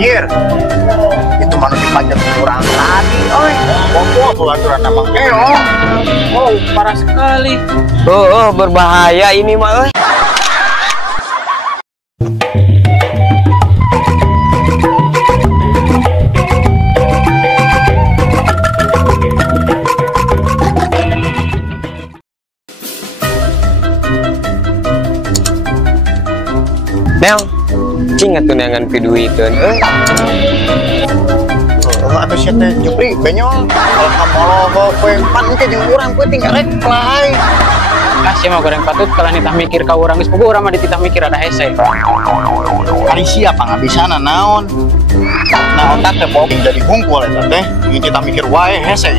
Anjir, itu manusia pajak kurang tadi, oi. Pokok pelaturan nama keong. Oh, parah sekali. Oh, berbahaya ini mah. Nel, cingat tuh dengan video itu. Atau siapa Jupri benyol kalau kamu lo kue pan ke jeung urang kue tinggal reply. Kasih mau goreng patut kalau nitah mikir kau orang geus boga urang mah dititah mikir ada hese. Hari siapa nggak bisa naon? Nah otak teh bobing jadi hungkul eta teh. Ingin kita mikir wae hese.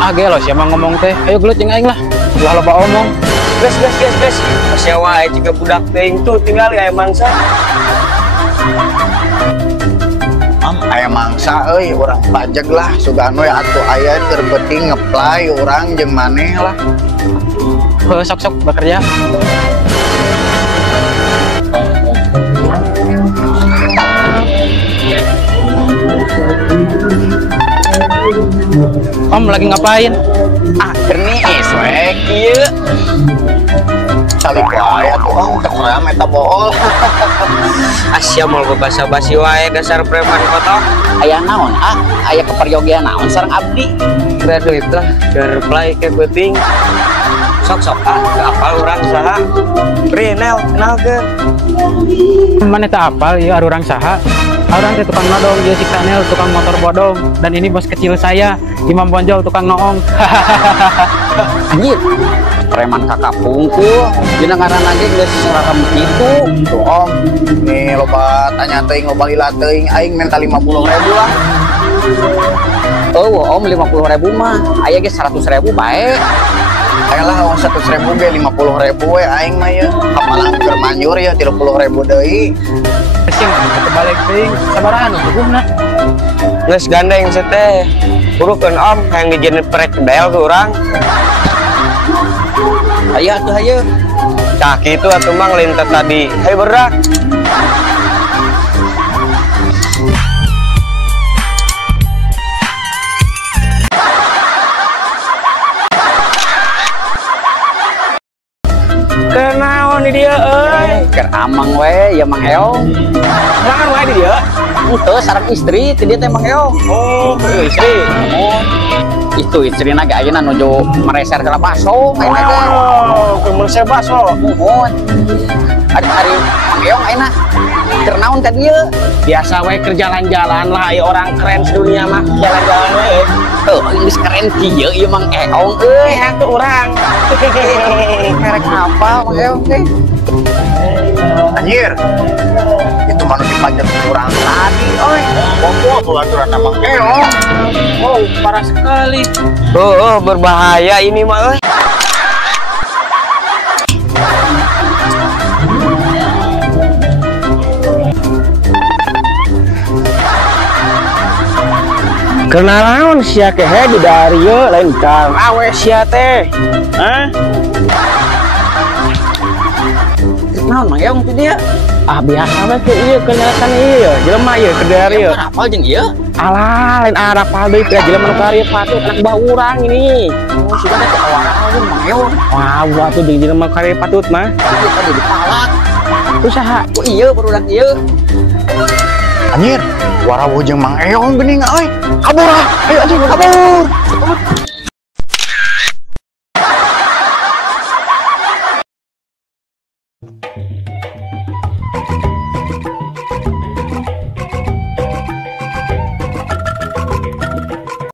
Ah gelo siapa ngomong teh. Ayo gelut jeung aing lah. Ulah loba omong. Gas. Masya wae jika budak teuing tuh tinggal ya mangsa. Aya mangsa euy urang pajak lah sugano ya atuh aya terbeting ngeplay urang jeung maneh lah. Sok bekerja. Om lagi ngapain? Kerniis we kieu. Salik wae atuh teu rame eta bool. Asya mau basa-basi wae dasar preman kotok. Aya naon? Aya keperyogian naon sareng abdi? Graduate lah, reply ke penting. Sok apal orang saha. Nel, kenalkeun. Mana tak apal ya orang saha. Orang teh tukang nodong, dia si Kanel tukang motor bodong, dan ini bos kecil saya, Imam Bonjol tukang noong. Anjir, preman kakak pungkul, dina ngaranna ge geus sarakam kitu. Tuh om, nih loba tanya teuing loba lila teuing aing minta 50.000 lah. Oh, om 50.000 mah, aya ge 100.000 bae. Ayolah uang 100.000 ge 50.000 we aing mah ya. Kapalang keur manjur ya 30.000 deui. Sing balik teuing sabaraha nu hukumna? Geus gandeng teh. Burukeun om hayang dijieun prek del ke urang. Aya atuh haye. Tah kitu atuh mang lintet tadi. Hayu berak. Kenaon di dia euy? Keur amang we ya Mang Eong. Langan wae di dia. Henteu sareng istri ti dieu teh Mang Eong. Oh, istri. Oh. Itu istrina ge ayeuna nuju mereser ke baso ayeuna teh. Oh, kemeser baso. Muhun. Ari Mang Eong ayeuna keur naon ka dieu? Biasa we keur jalan-jalan lah, orang keren sedunia mah jalan-jalan we. Geus keren kieu ieu Mang Eong euy. Atuh urang. Merek apa Mang Eong teh? Anjir, itu manusia pajak kurang tadi, oi. Pokok pelaturan nama keong. Oh, parah sekali. Oh, berbahaya ini mah euy. Kenalan sia kehe di dari ye lain kar awe sia teh. Hah? Naon Mang Eong teh dia? Ah biasa we teh ieu kenyataan ieu jelema ieu ke dari ye. Apal jeung ieu? Alah lain arah deui teh jelema nu kari patut anak bah urang ini. Oh, sudah teh awal-awal Mang Eong. Wah, buat tuh di jelema kari patut mah. Ieu tadi dipalak. Usaha. Oh iya barudak ieu. Anjir, warawu jeung Mang Eong geuning oi. Kabur ah. Ayo anjing kabur.